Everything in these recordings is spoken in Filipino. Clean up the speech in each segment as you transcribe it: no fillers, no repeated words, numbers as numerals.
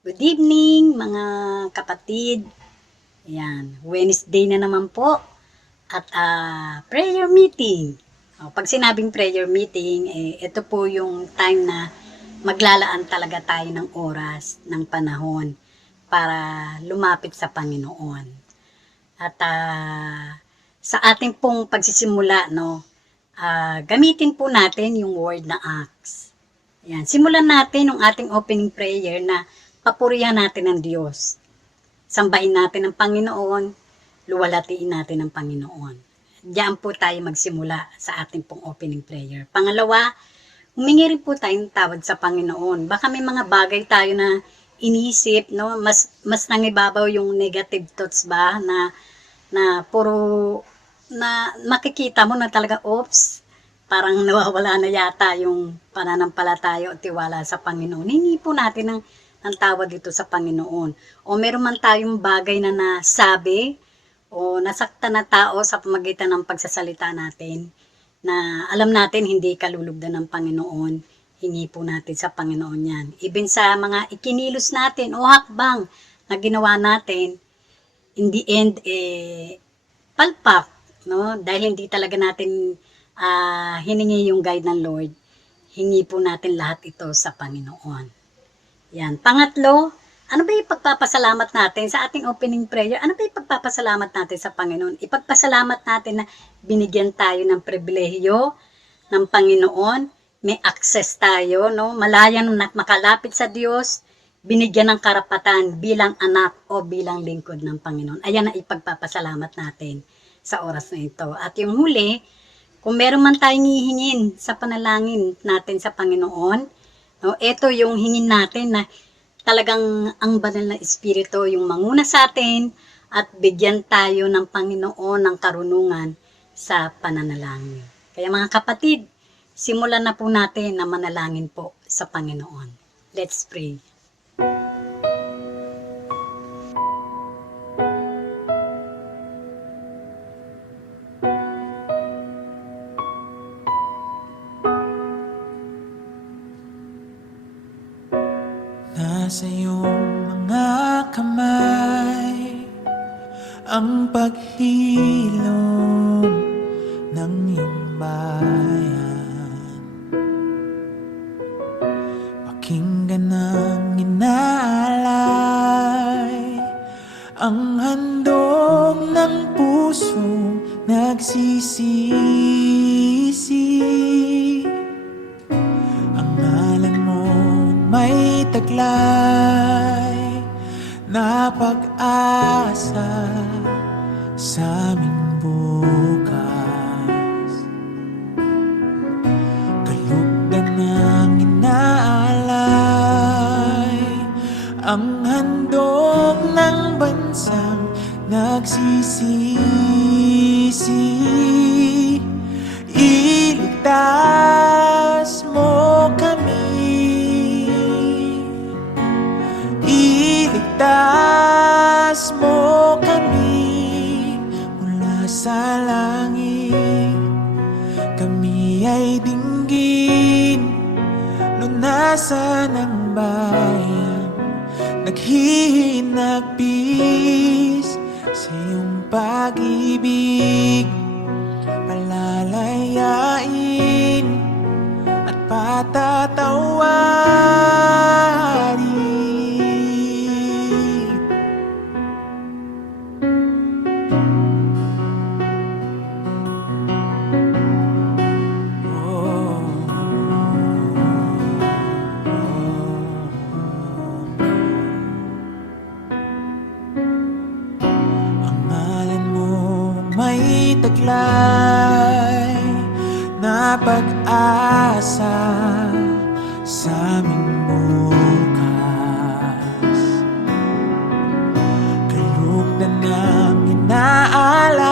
Good evening mga kapatid. Ayan, Wednesday na naman po at prayer meeting. Pag sinabing prayer meeting, ito po yung time na maglalaan talaga tayo ng oras, ng panahon para lumapit sa Panginoon. At sa ating pong pagsisimula, no, gamitin po natin yung word na Acts. Yan. Simulan natin yung ating opening prayer na papurihan natin ang Diyos. Sambahin natin ang Panginoon, luwalatiin natin ang Panginoon. Diyan po tayo magsimula sa ating pong opening prayer. Pangalawa, humingi rin po tayong tawad sa Panginoon. Baka may mga bagay tayo na iniisip, no? Mas nangibabaw yung negative thoughts ba na puro na makikita mo na talaga, oops, parang nawawala na yata yung pananampalataya o tiwala sa Panginoon. Hingi po natin ng tawad dito sa Panginoon. O meron man tayong bagay na nasabi o nasaktan na tao sa pamagitan ng pagsasalita natin na alam natin hindi kalulugdan ng Panginoon, hingi po natin sa Panginoon yan. Even sa mga ikinilos natin o hakbang na ginawa natin, in the end, palpak, no? Dahil hindi talaga natin hiningi yung guide ng Lord, hingi po natin lahat ito sa Panginoon. Yan. Pangatlo, ano ba yung pagpapasalamat natin sa ating opening prayer? Ano ba yung pagpapasalamat natin sa Panginoon? Ipagpasalamat natin na binigyan tayo ng pribilehiyo ng Panginoon, may access tayo, no? Malayan na makalapit sa Diyos, binigyan ng karapatan bilang anak o bilang lingkod ng Panginoon. Ayan ang ipagpapasalamat natin sa oras na ito. At yung huli, kung meron man tayong hihingin sa panalangin natin sa Panginoon, no, ito yung hingin natin na talagang ang banal na Espiritu yung manguna sa atin at bigyan tayo ng Panginoon ng karunungan sa pananalangin. Kaya mga kapatid, simulan na po natin na manalangin po sa Panginoon. Let's pray. Nasa iyong mga kamay ang paghilom ng iyong bayan. Pakinggan ang inaalay, ang handog ng pusong nagsisisi. Ang ngalan mo may taglay na pag-asa sa aming bukas. Kalugdan ng inaalay, ang handog ng bansang nagsisisi. Iligtas mo kami, iligtas mo kami mula sa langit. Kami ay dinggin, lunasan ng bayan, naghihinagpis sa iyong pag-ibig. Palalayain at patatawarin. Ang ngalan mo may taglay na pag-asa sa aming bukas. Kalugdan ng inaalay,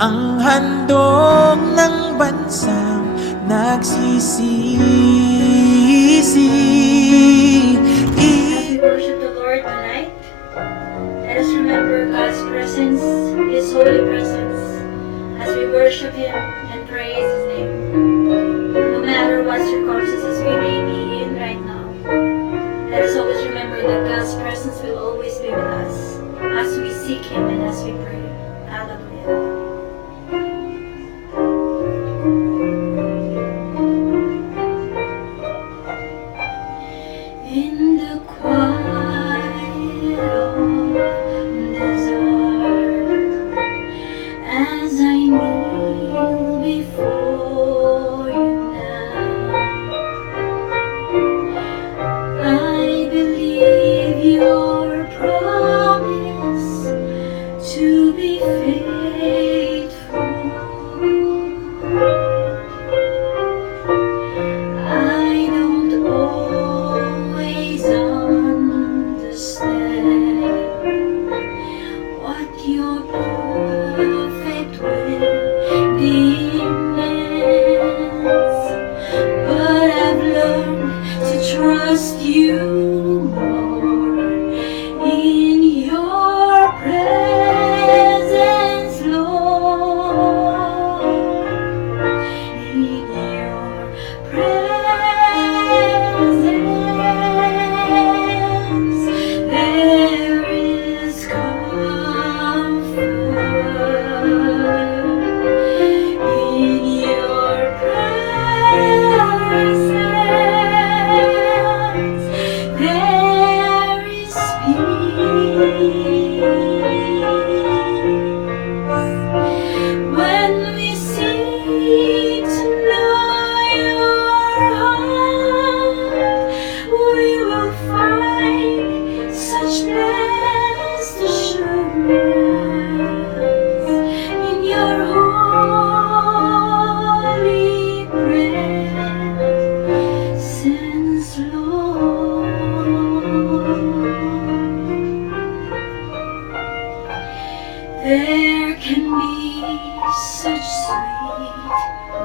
ang handog ng bansang nagsisisi. As we worship the Lord tonight, let us remember God's presence, His holy presence, as we worship Him and praise His name. No matter what circumstances we may be in right now,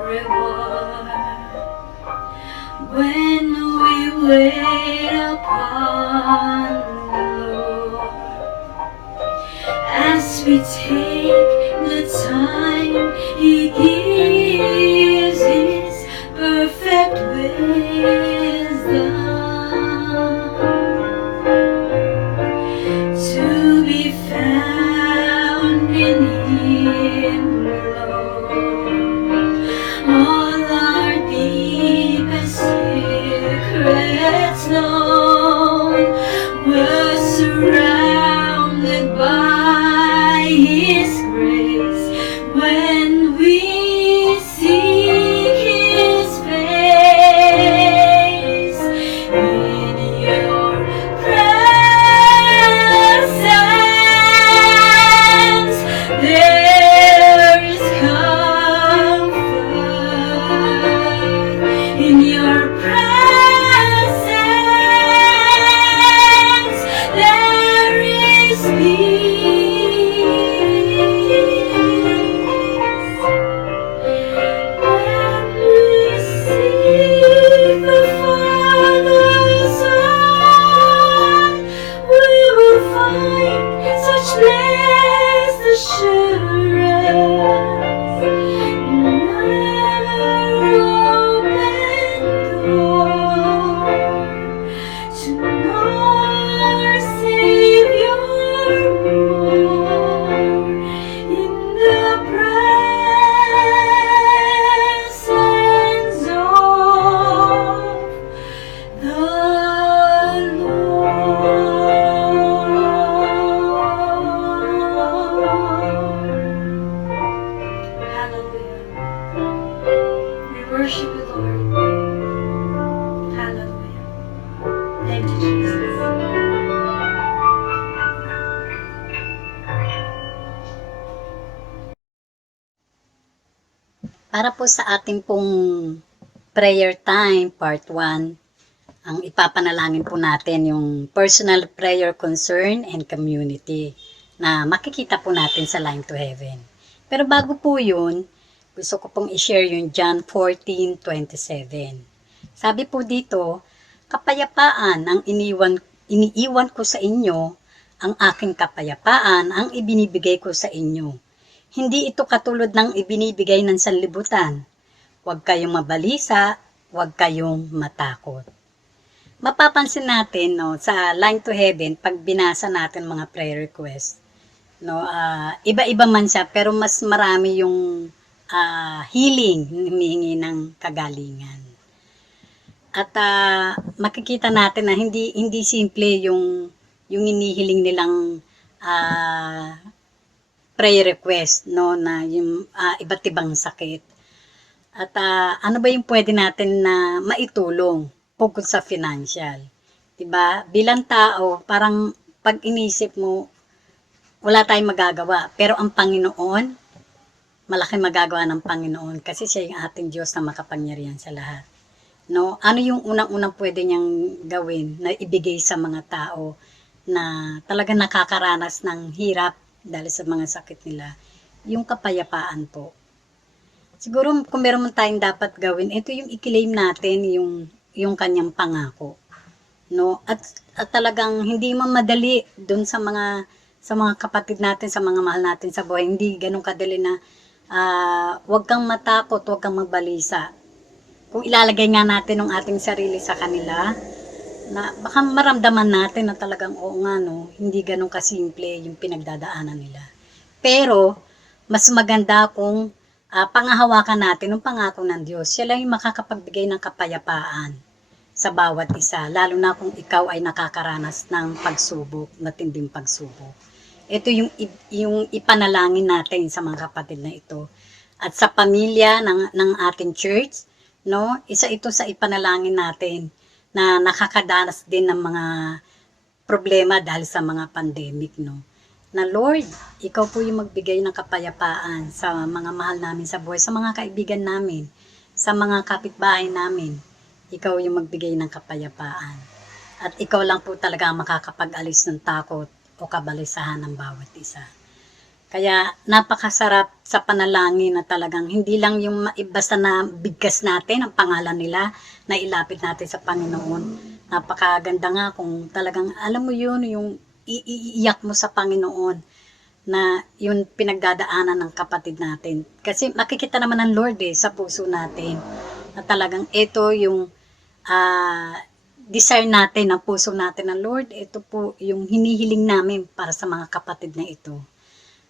reward when we wait upon the Lord. As we take the time He gives His perfect wisdom to be found in Him alone. All our deepest secrets known, we're surrounded by His grace when we seek His face. In your presence there is comfort. In your presence there is peace. When we seek the Father's eye, we will find such blessed assurance. Never open door to know our Savior more. In the presence of the Lord. Hallelujah. We worship you, Lord. Hallelujah. Thank you, Jesus. Para po sa ating pong prayer time, part 1, ang ipapanalangin po natin yung personal prayer concern and community na makikita po natin sa Line to Heaven. Pero bago po yun, gusto ko pong i-share yung John 14:27. Sabi po dito, kapayapaan ang iniiwan ko sa inyo, ang aking kapayapaan ang ibinibigay ko sa inyo. Hindi ito katulad ng ibinibigay ng sanlibutan. Huwag kayong mabalisa, huwag kayong matakot. Mapapansin natin no, sa Line to Heaven, pag binasa natin mga prayer request, no, iba-iba man siya, pero mas marami yung healing, humihingi ng kagalingan. At makikita natin na hindi simple yung inihiling nilang prayer request, no, na yung iba't ibang sakit. At ano ba yung pwede natin na maitulong bukod sa financial? 'Di ba? Bilang tao, parang pag inisip mo, wala tayong magagawa. Pero ang Panginoon, malaki magagawa ng Panginoon kasi siya yung ating Diyos na makapangyarihan sa lahat. No? Ano yung unang-unang pwede niyang gawin na ibigay sa mga tao na talagang nakakaranas ng hirap dahil sa mga sakit nila? Yung kapayapaan po. Siguro kung meron man tayong dapat gawin, ito yung i-claim natin yung kanyang pangako. No? At talagang hindi man madali doon sa mga kapatid natin, sa mga mahal natin sa buhay. Hindi ganun kadali na huwag kang matakot, huwag kang magbalisa. Kung ilalagay nga natin ang ating sarili sa kanila, na baka maramdaman natin na talagang oo nga no, hindi ganun kasimple yung pinagdadaanan nila. Pero mas maganda kung pangahawakan natin ang pangako ng Diyos. Siya lang yung makakapagbigay ng kapayapaan sa bawat isa, lalo na kung ikaw ay nakakaranas ng pagsubok, matinding pagsubok. Ito yung ipanalangin natin sa mga kapatid na ito. At sa pamilya ng ating church, no, isa ito sa ipanalangin natin na nakakadanas din ng mga problema dahil sa mga pandemic, no. Na Lord, ikaw po yung magbigay ng kapayapaan sa mga mahal namin sa buhay, sa mga kaibigan namin, sa mga kapitbahay namin. Ikaw yung magbigay ng kapayapaan. At ikaw lang po talaga ang makakapag-alis ng takot o kabalisahan ng bawat isa. Kaya napakasarap sa panalangin na talagang hindi lang yung basta na bigkas natin ang pangalan nila na ilapit natin sa Panginoon. Napakaganda nga kung talagang alam mo yun, yung iiyak mo sa Panginoon na yung pinagdadaanan ng kapatid natin. Kasi makikita naman ng Lord sa puso natin na talagang ito yung desire natin, ang puso natin ng Lord, ito po yung hinihiling namin para sa mga kapatid na ito.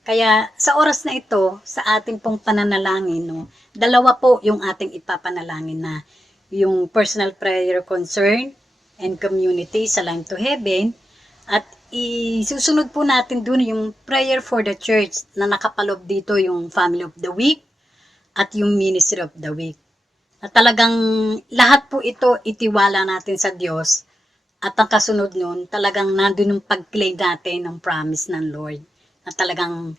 Kaya sa oras na ito, sa ating pong pananalangin, no, dalawa po yung ating ipapanalangin na yung personal prayer concern and community sa Line to Heaven at isusunod po natin dun yung prayer for the church na nakapalob dito yung family of the week at yung ministry of the week. At talagang lahat po ito itiwala natin sa Diyos at ang kasunod nun, talagang nandun yung pag-claim natin ng promise ng Lord na talagang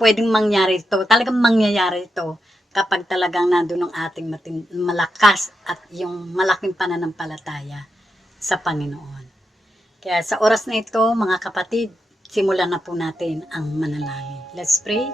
pwedeng mangyari ito, talagang mangyayari ito kapag talagang nandun ang ating malakas at yung malaking pananampalataya sa Panginoon. Kaya sa oras na ito, mga kapatid, simulan na po natin ang manalangin. Let's pray.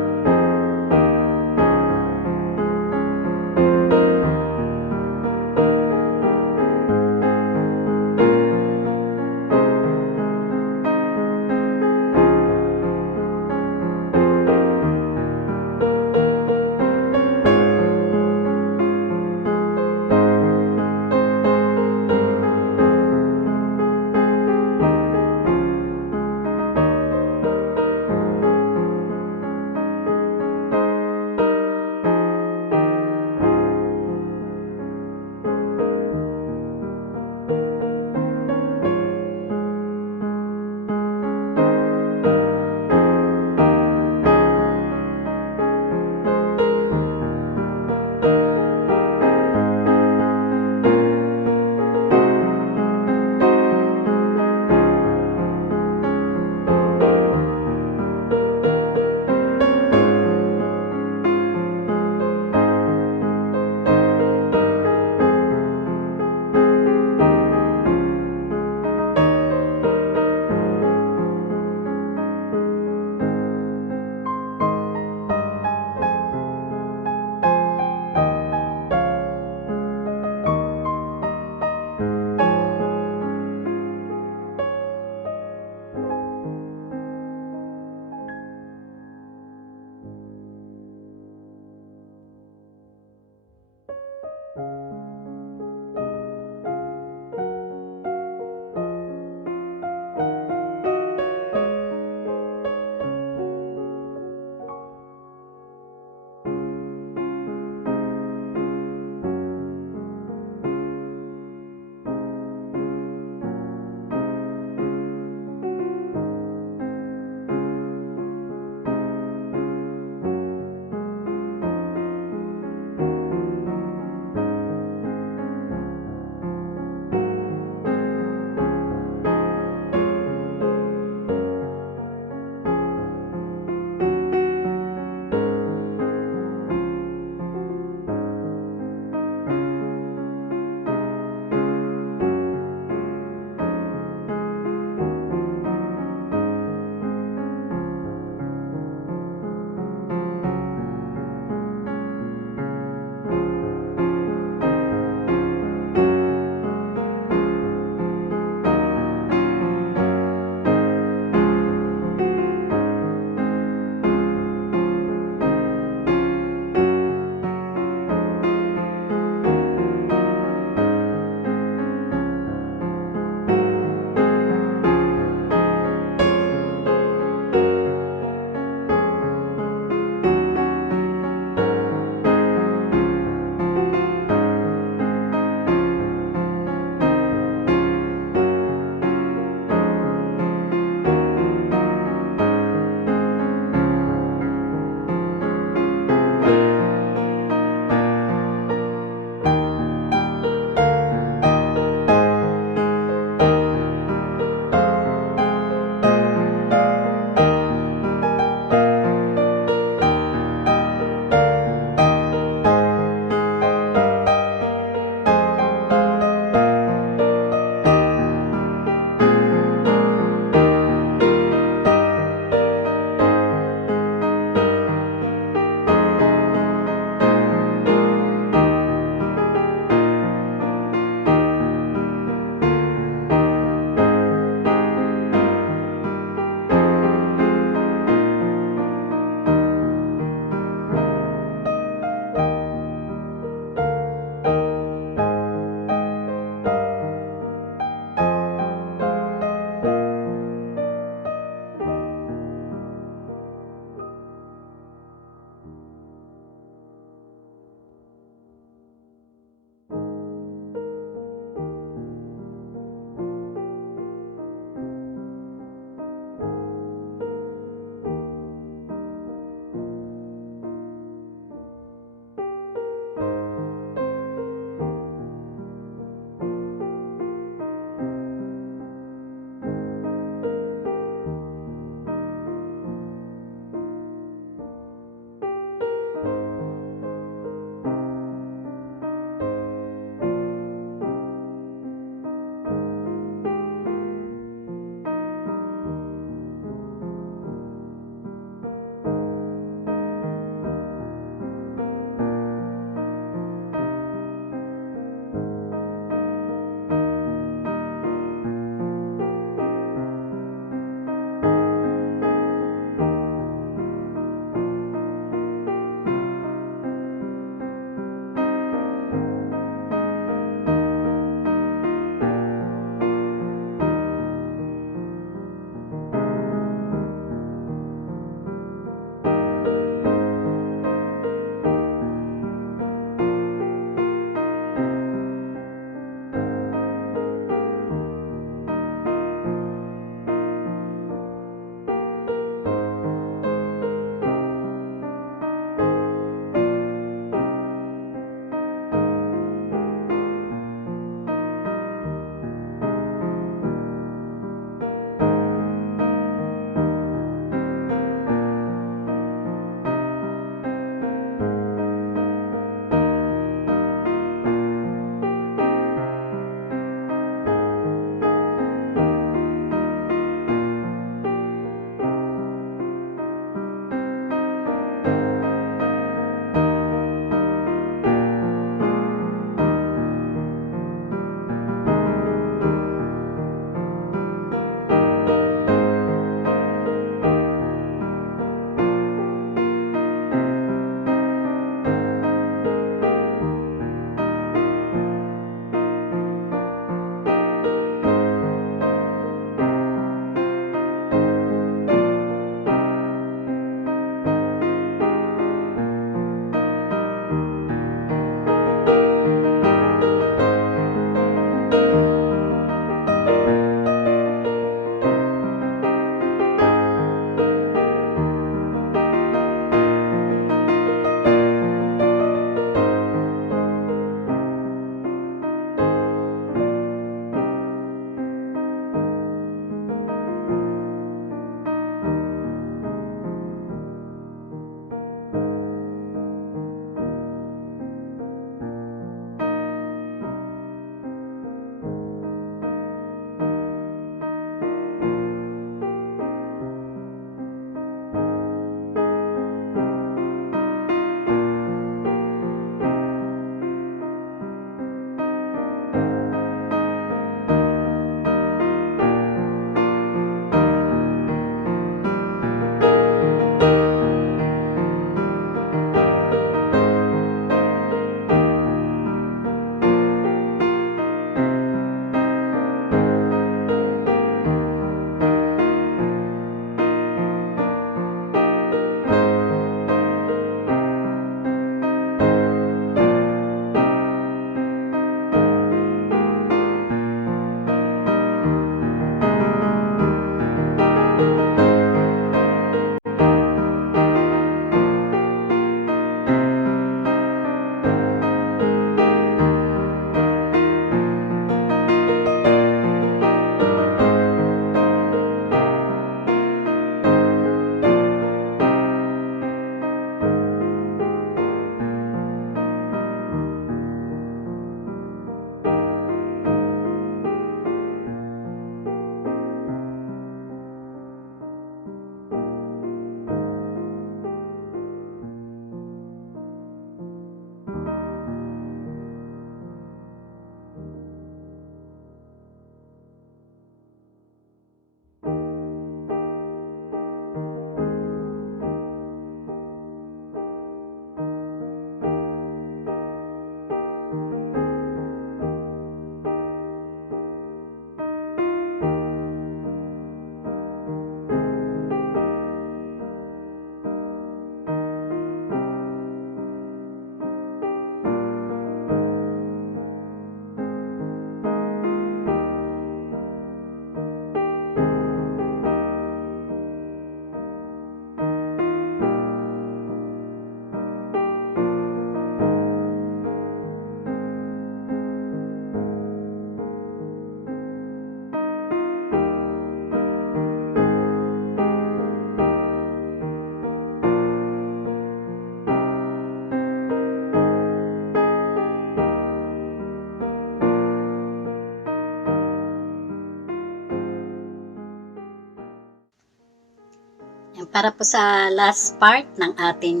Para po sa last part ng ating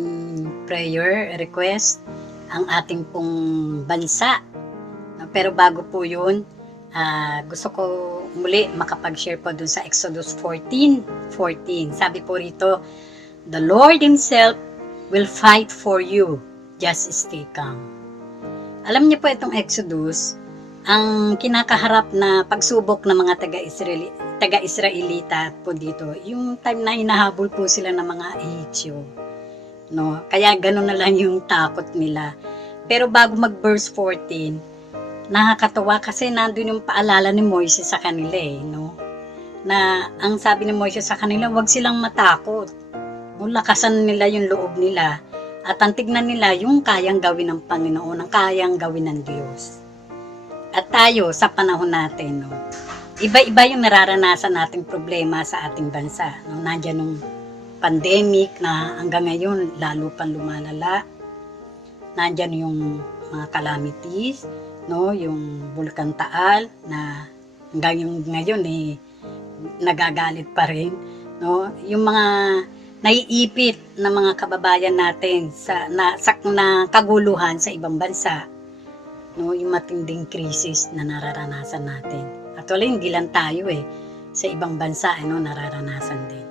prayer request, ang ating pong bansa. Pero bago po yun, gusto ko muli makapag-share po dun sa Exodus 14:14. Sabi po rito, "The Lord Himself will fight for you. Just stay calm." Alam niyo po itong Exodus, ang kinakaharap na pagsubok ng mga taga-Israelita po dito, yung time na hinahabol po sila ng mga Ehipsyo. No? Kaya gano'n na lang yung takot nila. Pero bago mag-verse 14, nakakatawa kasi nandun yung paalala ni Moises sa kanila no? Na ang sabi ni Moises sa kanila, huwag silang matakot. Lakasan nila yung loob nila at ang tignan nila yung kayang gawin ng Panginoon, ang kayang gawin ng Diyos. At tayo sa panahon natin, no? Iba-iba yung nararanasan nating problema sa ating bansa. No? Nandiyan yung pandemic na hanggang ngayon lalo pang lumalala. Nandiyan yung mga calamities, no? Yung Bulkan Taal na hanggang yung ngayon nagagalit pa rin, no? Yung mga naiipit na mga kababayan natin sa kaguluhan sa ibang bansa, no? Yung matinding krisis na nararanasan natin. Actually, hindi lang tayo sa ibang bansa nararanasan din.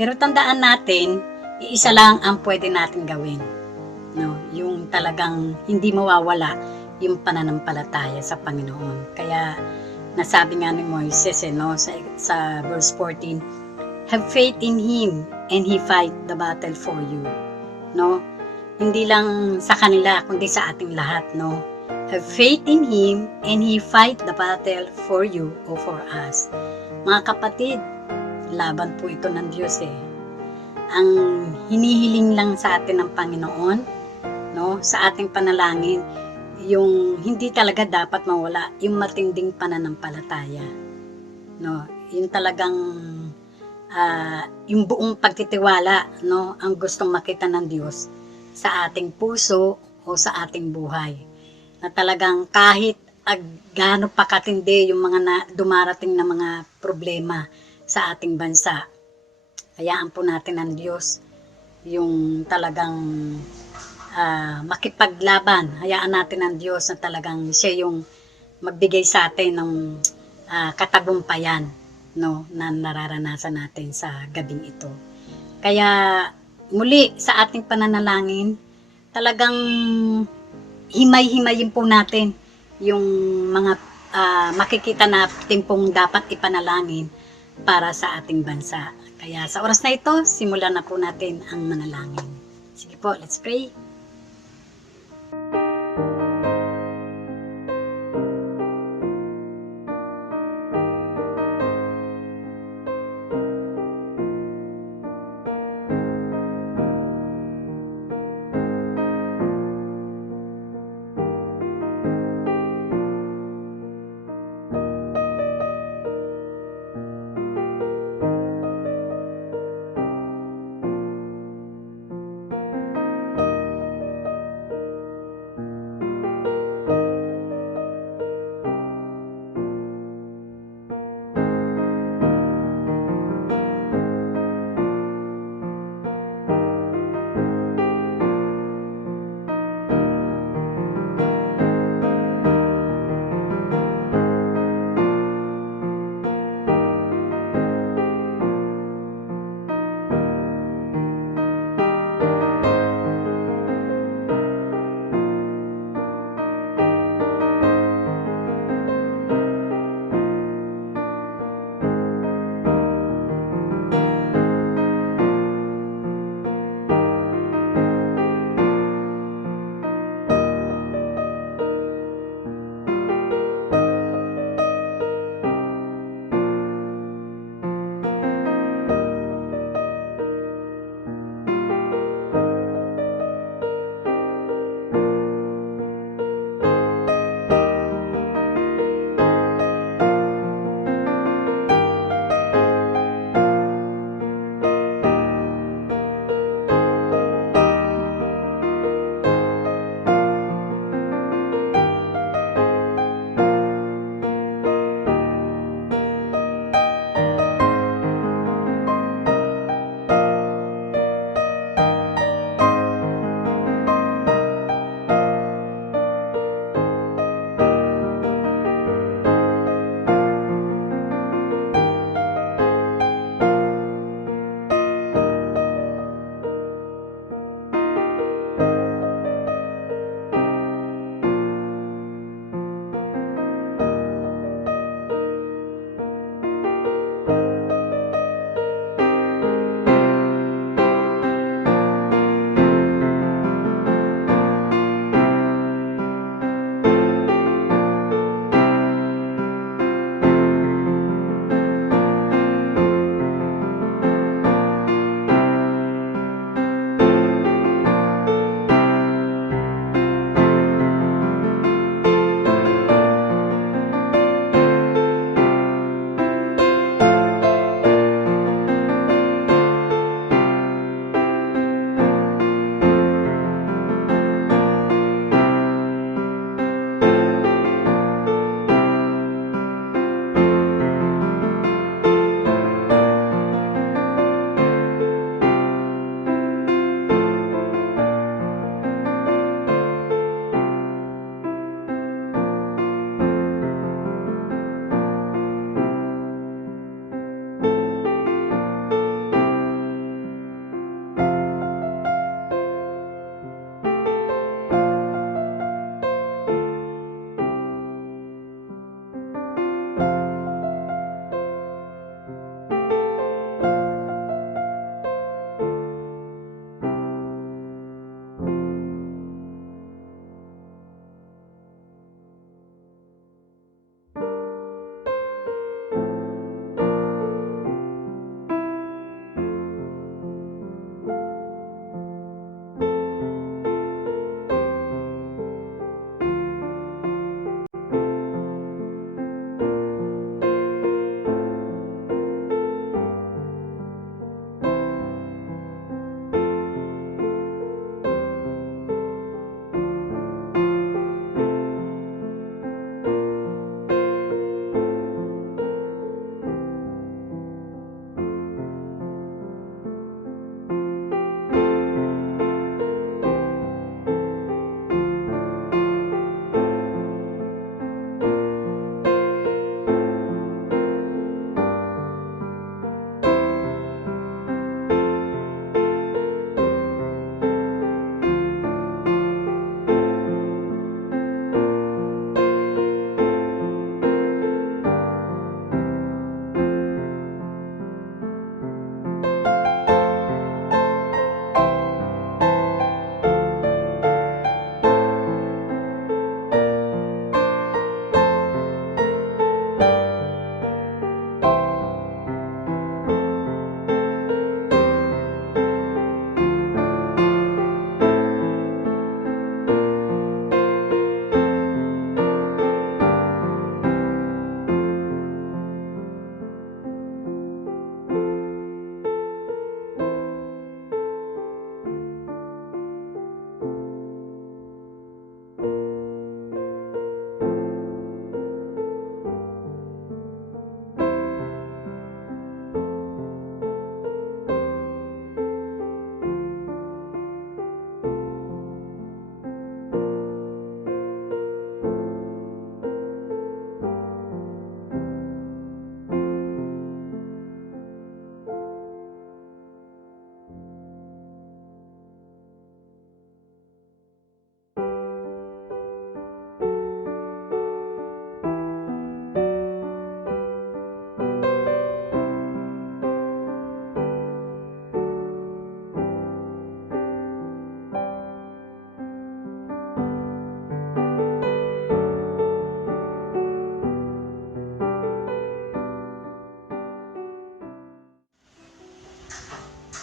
Pero tandaan natin, iisa lang ang pwede natin gawin, no? Yung talagang hindi mawawala yung pananampalataya sa Panginoon. Kaya nasabi nga ni Moises sa verse 14, "Have faith in Him and He fight the battle for you." No? Hindi lang sa kanila kundi sa ating lahat, no? Have faith in Him and He fight the battle for you o for us. Mga kapatid, laban po ito ng Diyos Ang hinihiling lang sa atin ng Panginoon, no, sa ating panalangin, yung hindi talaga dapat mawala, yung matinding pananampalataya. No, yung talagang yung buong pagtitiwala, no, ang gustong makita ng Diyos sa ating puso o sa ating buhay. Na talagang kahit gaano pa katindi yung mga dumarating na mga problema sa ating bansa, hayaan po natin ang Diyos yung talagang makipaglaban. Hayaan natin ang Diyos na talagang siya yung magbigay sa atin ng katagumpayan, no, na nararanasan natin sa gabing ito. Kaya muli sa ating pananalangin, talagang himay-himayin po natin yung mga makikita natin pong dapat ipanalangin para sa ating bansa. Kaya sa oras na ito, simulan na po natin ang manalangin. Sige po, let's pray.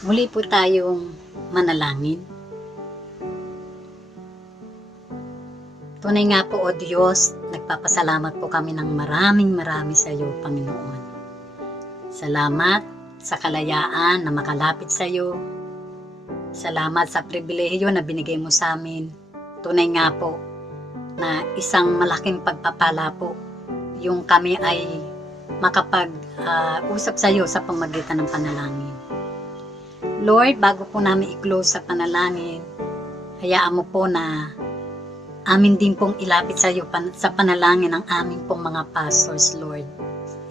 Muli po tayong manalangin. Tunay nga po, O Diyos, nagpapasalamat po kami ng marami sa iyo, Panginoon. Salamat sa kalayaan na makalapit sa iyo. Salamat sa pribilehiyo na binigay mo sa amin. Tunay nga po na isang malaking pagpapala po yung kami ay makapag-usap sa iyo sa pamagitan ng panalangin. Lord, bago po namin i-close sa panalangin, hayaan mo po na amin din pong ilapit sa iyo sa panalangin ng aming pong mga pastors, Lord.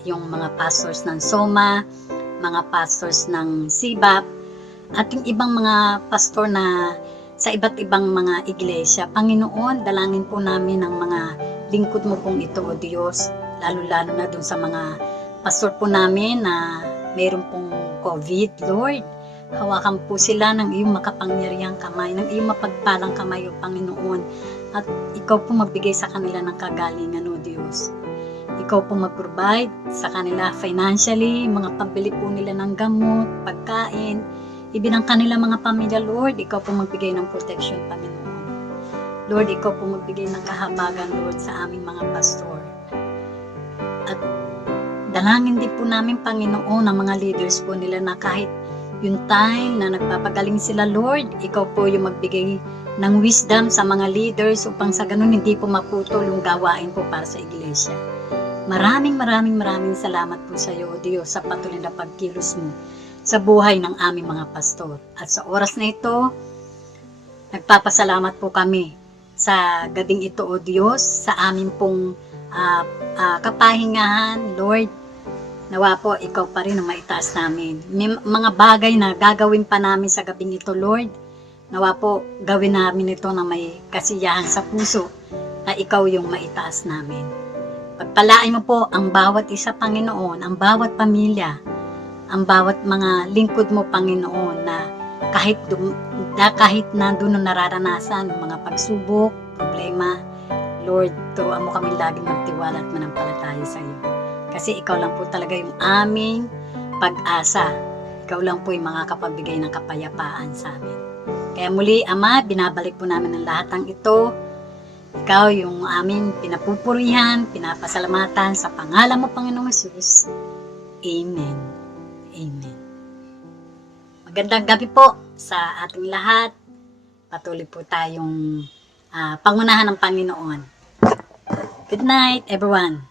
Yung mga pastors ng Soma, mga pastors ng Sibap, at yung ibang mga pastor na sa iba't ibang mga iglesia. Panginoon, dalangin po namin ang mga lingkod mo pong ito, O Diyos, lalo-lalo na dun sa mga pastor po namin na mayroon pong COVID, Lord. Hawakan po sila ng iyong makapangyarihang kamay, ng iyong mapagpalang kamay, O Panginoon. At ikaw po magbigay sa kanila ng kagalingan, O Diyos. Ikaw po mag-provide sa kanila financially, mga pambili po nila ng gamot, pagkain, ibinang kanila mga pamilya, Lord. Ikaw po magbigay ng protection, Panginoon. Lord, ikaw po magbigay ng kahabagan, Lord, sa aming mga pastor. At dalangin din po namin, Panginoon, ang mga leaders po nila na kahit yung time na nagpapagaling sila, Lord, ikaw po yung magbigay ng wisdom sa mga leaders upang sa ganun hindi po maputol yung gawain po para sa iglesia. Maraming salamat po sa iyo, O Diyos, sa patuloy na pagkilos mo sa buhay ng aming mga pastor. At sa oras na ito, nagpapasalamat po kami sa gabing ito, O Diyos, sa aming pong kapahingahan, Lord. Nawa po, ikaw pa rin ang maitaas namin. May mga bagay na gagawin pa namin sa gabing ito, Lord. Nawa po, gawin namin ito na may kasiyahan sa puso na ikaw yung maitaas namin. Pagpalain mo po ang bawat isa, Panginoon, ang bawat pamilya, ang bawat mga lingkod mo, Panginoon, na kahit na doon nararanasan mga pagsubok, problema, Lord, turuan mo kami laging magtiwala at manampalataya sa iyo. Kasi ikaw lang po talaga yung aming pag-asa. Ikaw lang po yung makakapagbigay ng kapayapaan sa amin. Kaya muli, Ama, binabalik po namin ang lahat ng ito. Ikaw yung aming pinapupurihan, pinapasalamatan sa pangalan mo, Panginoong Hesus. Amen. Amen. Magandang gabi po sa ating lahat. Patuloy po tayong pangunahan ng Panginoon. Good night, everyone.